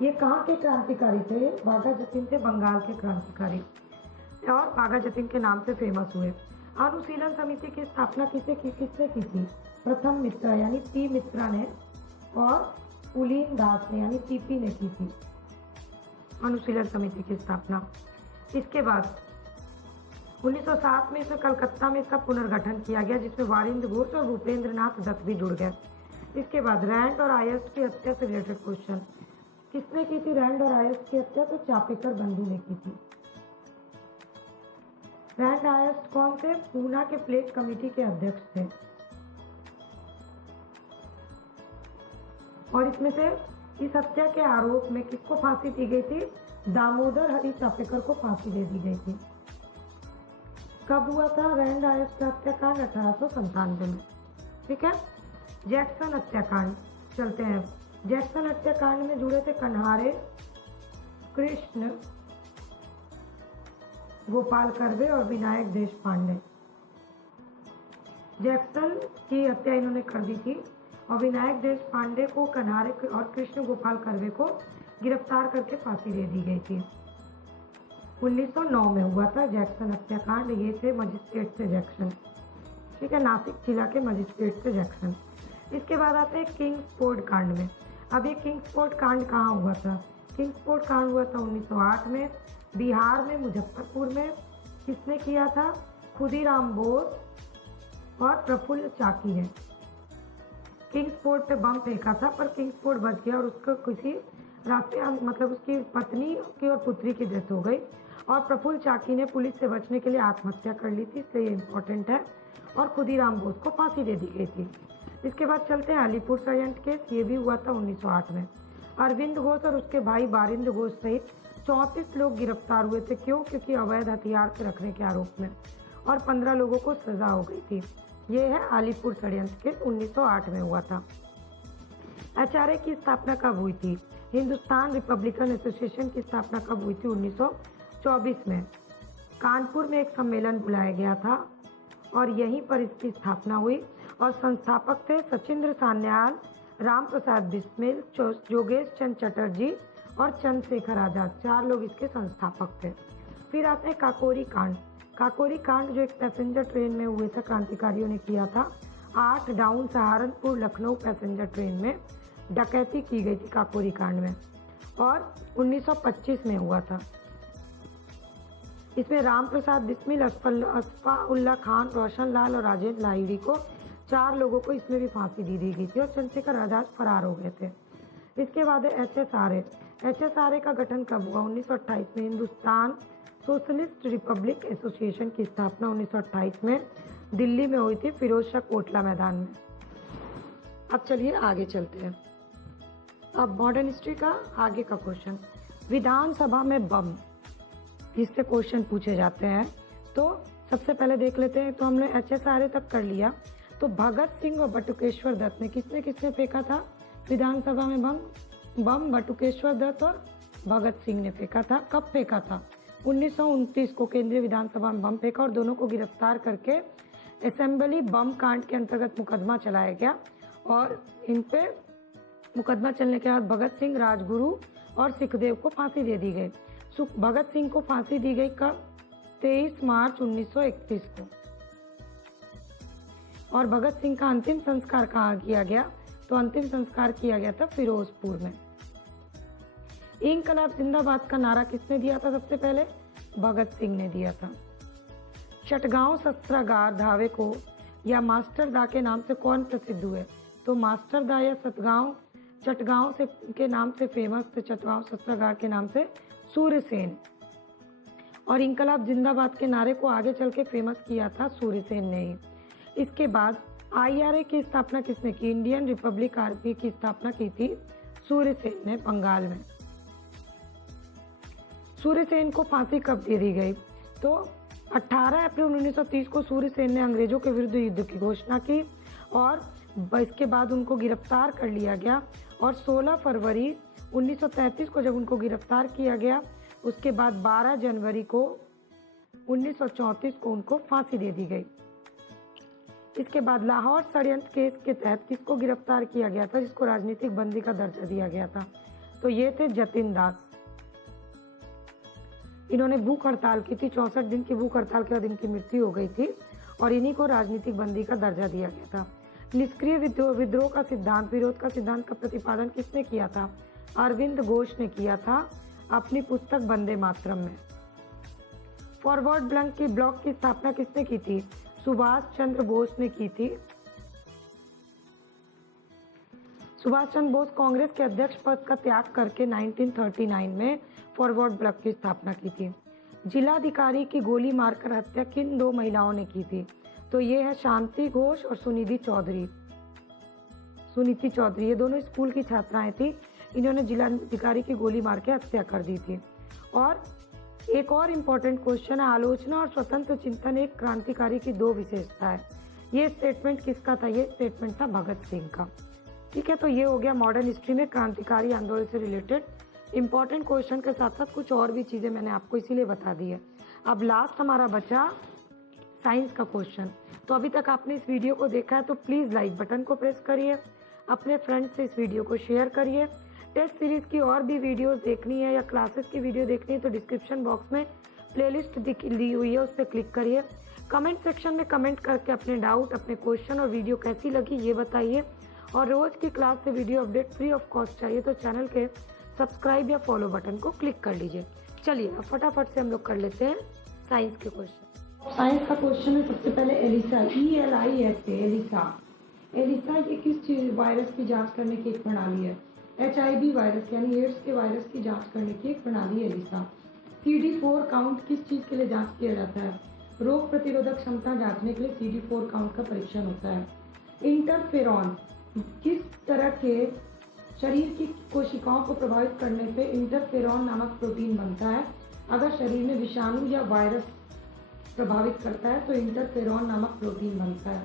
ये कहाँ के क्रांतिकारी थे? बाघा जतिन थे बंगाल के क्रांतिकारी, और बाघा जतिन के नाम से फेमस हुए। अनुशीलन समिति की स्थापना किसने की थी? प्रथम मित्रा यानी पी मित्रा ने, और पुलीन दास ने यानी पीपी ने की थी अनुशीलन समिति की स्थापना। इसके बाद 1907 में इसे कलकत्ता में इसका पुनर्गठन किया गया, जिसमें वारिंद्र घोष और भूपेंद्र नाथ दत्त भी जुड़ गए। इसके बाद रैंड और आयस्ट की हत्या से रिलेटेड क्वेश्चन, किसने की थी रैंड और आयस्ट की हत्या? तो चापेकर बंधु ने की थी। रैंड आयस्ट कौन थे? पूना के प्लेट कमेटी के अध्यक्ष थे, और इसमें से इस हत्या के आरोप में किसको फांसी दी गई थी? दामोदर हरि चापेकर को फांसी दे दी गई थी। कब हुआ था रैंड आयस्ट का हत्याकांड? 1897 में, ठीक है। जैक्सन हत्याकांड, चलते हैं। जैक्सन हत्याकांड में जुड़े थे कन्हारे, कृष्ण गोपाल कर्वे और विनायक देशपांडे। जैक्सन की हत्या इन्होंने कर दी थी, और विनायक देशपांडे को कन्हारे और कृष्ण गोपाल कर्वे को गिरफ्तार करके फांसी दे दी गई थी। 1909 में हुआ था जैक्सन हत्याकांड। ये थे मजिस्ट्रेट से जैक्सन, ठीक है, नासिक जिला के मजिस्ट्रेट से जैक्सन। इसके बाद आते हैं किंग्सफोर्ड कांड में। अब ये किंग्सफोर्ड कांड कहाँ हुआ था? किंग्सफोर्ड कांड हुआ था 1908 में, बिहार में, मुजफ्फरपुर में। किसने किया था? खुदीराम बोस और प्रफुल्ल चाकी ने किंग्सफोर्ड पे बम फेंका था, पर किंग्सफोर्ड बच गया और उसको किसी रास्ते मतलब उसकी पत्नी की और पुत्री की डेथ हो गई, और प्रफुल्ल चाकी ने पुलिस से बचने के लिए आत्महत्या कर ली थी, इसलिए ये इम्पोर्टेंट है। और खुदीराम बोस को फांसी दे दी गई थी। इसके बाद चलते हैं अलीपुर षड्यंत्र केस। ये भी हुआ था 1908 में। अरविंद घोष और उसके भाई बारिंद्र घोष सहित 34 लोग गिरफ्तार हुए थे। क्यों? क्योंकि अवैध हथियार से रखने के आरोप में, और 15 लोगों को सजा हो गई थी। ये है अलीपुर षड्यंत्र केस, 1908 में हुआ था। एचआरए की स्थापना कब हुई थी? हिंदुस्तान रिपब्लिकन एसोसिएशन की स्थापना कब हुई थी? 1924 में। कानपुर में एक सम्मेलन बुलाया गया था और यहीं पर इसकी स्थापना हुई, और संस्थापक थे सचिंद्र सान्याल, राम प्रसाद बिस्मिल, जोगेश चंद चटर्जी और चंद्रशेखर आजाद। 4 लोग इसके संस्थापक थे। फिर आते हैं काकोरी कांड। काकोरी कांड जो एक पैसेंजर ट्रेन में हुए थे, क्रांतिकारियों ने किया था। 8 down Saharanpur Lucknow passenger train में डकैती की गई थी काकोरी कांड में, और 1925 में हुआ था। इसमें राम प्रसाद बिस्मिल, असफाउल्ला खान, रोशन लाल और राजेंद्र लाहिड़ी को 4 लोगों को इसमें भी फांसी दी गई थी, और चंद्रशेखर आजाद फरार हो गए थे। इसके बाद एचएसआरए। एचएसआरए का गठन कब हुआ? 1928 में। हिंदुस्तान सोशलिस्ट रिपब्लिक एसोसिएशन की स्थापना 1928 में दिल्ली में हुई थी, फिरोज शाह कोटला मैदान में। अब चलिए आगे चलते हैं। अब मॉडर्न हिस्ट्री का आगे का क्वेश्चन, विधानसभा में बम, इससे क्वेश्चन पूछे जाते हैं। तो सबसे पहले देख लेते हैं। तो हमने एचएसआरए तक कर लिया। तो भगत सिंह और बटुकेश्वर दत्त ने किसने फेंका था विधानसभा में बम? बटुकेश्वर दत्त और भगत सिंह ने फेंका था। कब फेंका था? 1929 को केंद्रीय विधानसभा में बम फेंका, और दोनों को गिरफ्तार करके असेंबली बम कांड के अंतर्गत मुकदमा चलाया गया, और इन पे मुकदमा चलने के बाद भगत सिंह, राजगुरु और सुखदेव को फांसी दे दी गई। भगत सिंह को फांसी दी गई कब? 23 मार्च 1931 को। और भगत सिंह का अंतिम संस्कार कहाँ किया गया? तो अंतिम संस्कार किया गया था फिरोजपुर में। इंकलाब जिंदाबाद का नारा किसने दिया था सबसे पहले? भगत सिंह ने दिया था। चटगांव शस्त्रागार धावे को या मास्टर दा के नाम से कौन प्रसिद्ध हुए? तो मास्टर दा या सतगांव चटगांव से के नाम से फेमस थे, चटगांव शस्त्रागार के नाम से सूर्यसेन। और इंकलाब जिंदाबाद के नारे को आगे चल के फेमस किया था सूर्यसेन ने ही। इसके बाद IRA की स्थापना किसने की? इंडियन रिपब्लिक आर्मी की स्थापना की थी सूर्यसेन ने बंगाल में। सूर्यसेन को फांसी कब दे दी गई? तो 18 अप्रैल 1930 को सूर्यसेन ने अंग्रेजों के विरुद्ध युद्ध की घोषणा की और इसके बाद उनको गिरफ्तार कर लिया गया। और 16 फरवरी 1933 को जब उनको गिरफ्तार किया गया, उसके बाद 12 जनवरी को 1934 को उनको फांसी दे दी गई। इसके बाद लाहौर षड्यंत्र केस के तहत किसको गिरफ्तार किया गया था, जिसको राजनीतिक बंदी का दर्जा दिया गया था? तो ये थे जतिन दास। इन्होंने भूख हड़ताल की थी, 64 दिन की भूख हड़ताल के बाद इनकी मृत्यु हो गई थी और इन्हीं को राजनीतिक बंदी का दर्जा दिया गया था। निष्क्रिय विद्रोह का सिद्धांत, विरोध का सिद्धांत का प्रतिपादन किसने किया था? अरविंद घोष ने किया था अपनी पुस्तक वंदे मातरम में। फॉरवर्ड ब्लॉक की स्थापना किसने की थी? सुभाष चंद्र बोस ने की थी। सुभाष चंद्र बोस कांग्रेस के अध्यक्ष पद का त्याग करके 1939 में फॉरवर्ड ब्लॉक की स्थापना की थी। जिलाधिकारी की गोली मारकर हत्या किन 2 महिलाओं ने की थी? तो ये है शांति घोष और सुनिधि चौधरी। सुनीति चौधरी, ये दोनों स्कूल की छात्राएं थी। इन्होंने जिलाधिकारी की गोली मार के हत्या कर दी थी। और एक और इम्पोर्टेंट क्वेश्चन है, आलोचना और स्वतंत्र चिंतन एक क्रांतिकारी की 2 विशेषता है। ये स्टेटमेंट किसका था? ये स्टेटमेंट था भगत सिंह का। ठीक है, तो ये हो गया मॉडर्न हिस्ट्री में क्रांतिकारी आंदोलन से रिलेटेड इंपॉर्टेंट क्वेश्चन के साथ साथ कुछ और भी चीज़ें मैंने आपको इसीलिए बता दी है। अब लास्ट हमारा बचा साइंस का क्वेश्चन। तो अभी तक आपने इस वीडियो को देखा है तो प्लीज़ लाइक बटन को प्रेस करिए, अपने फ्रेंड्स से इस वीडियो को शेयर करिए। टेस्ट सीरीज़ की और भी वीडियोस देखनी है या क्लासेस की वीडियो देखनी है तो डिस्क्रिप्शन बॉक्स में प्लेलिस्ट दी हुई है, उस पर क्लिक करिए। कमेंट सेक्शन में कमेंट करके अपने डाउट, अपने क्वेश्चन और वीडियो कैसी लगी ये बताइए। और रोज़ की क्लास से video update free of cost चाहिए तो चैनल के सब्सक्राइब या फॉलो बटन को क्लिक कर लीजिए। चलिए अब फटाफट से हम लोग कर लेते हैं साइंस के क्वेश्चन। साइंस का क्वेश्चन है सबसे पहले एलिसा, ELISA, एलिसा। एलिसा ये किस चीज वायरस की जांच करने की एक प्रणाली है? HIV वायरस यानी एड्स के वायरस की जांच करने की एक प्रणाली है एलिसा। CD4 काउंट किस चीज के लिए जांच किया जाता है? रोग प्रतिरोधक क्षमता जांचने के लिए CD4 काउंट का परीक्षण होता है। इंटरफेरॉन किस तरह के शरीर की कोशिकाओं को प्रभावित करने पे इंटरफेरॉन नामक प्रोटीन बनता है? अगर शरीर में विषाणु या वायरस प्रभावित करता है तो इंटरफेरॉन नामक प्रोटीन बनता है।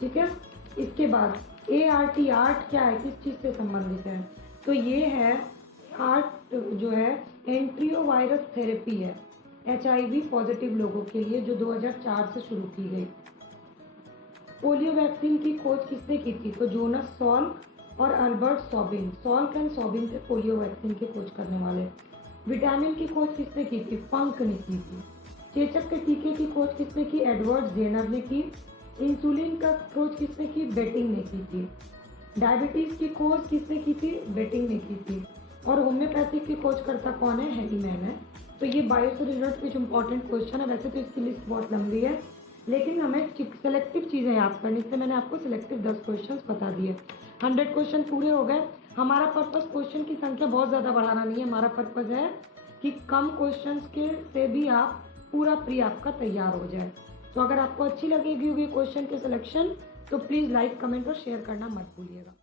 ठीक है, इसके बाद ART, आर्ट क्या है, किस चीज से संबंधित है? तो ये है आर्ट जो है एंट्रियोवायरस थेरेपी है HIV पॉजिटिव लोगों के लिए, जो 2004 से शुरू की गई। पोलियो वैक्सीन की खोज किसने की थी? तो जोनास सॉल्क और अल्बर्ट सॉबिन। सॉल्क एंड सॉबिन थे पोलियो वैक्सीन की खोज करने वाले। विटामिन की खोज किसने की थी? फंक ने की थी। चेचक के टीके की खोज किसने की? एडवर्ड जेनर ने की। इंसुलिन का खोज किसने की? बेटिंग ने की थी। डायबिटीज की खोज किसने की थी? बेटिंग ने की थी। और होम्योपैथिक की खोजकर्ता कौन है? हेलीमैन है। तो ये बायो से रिलेटेड कुछ इंपॉर्टेंट क्वेश्चन है। वैसे तो इसकी लिस्ट बहुत लंबी है लेकिन हमें सेलेक्टिव चीज़ें याद करनी, इसलिए मैंने आपको सिलेक्टिव 10 क्वेश्चन बता दिए। 100 क्वेश्चन पूरे हो गए। हमारा पर्पस क्वेश्चन की संख्या बहुत ज़्यादा बढ़ाना नहीं है, हमारा पर्पस है कि कम क्वेश्चन के से भी आप पूरा प्री आपका तैयार हो जाए। तो अगर आपको अच्छी लगेगी होगी क्वेश्चन के सिलेक्शन तो प्लीज़ लाइक, कमेंट और शेयर करना मत भूलिएगा।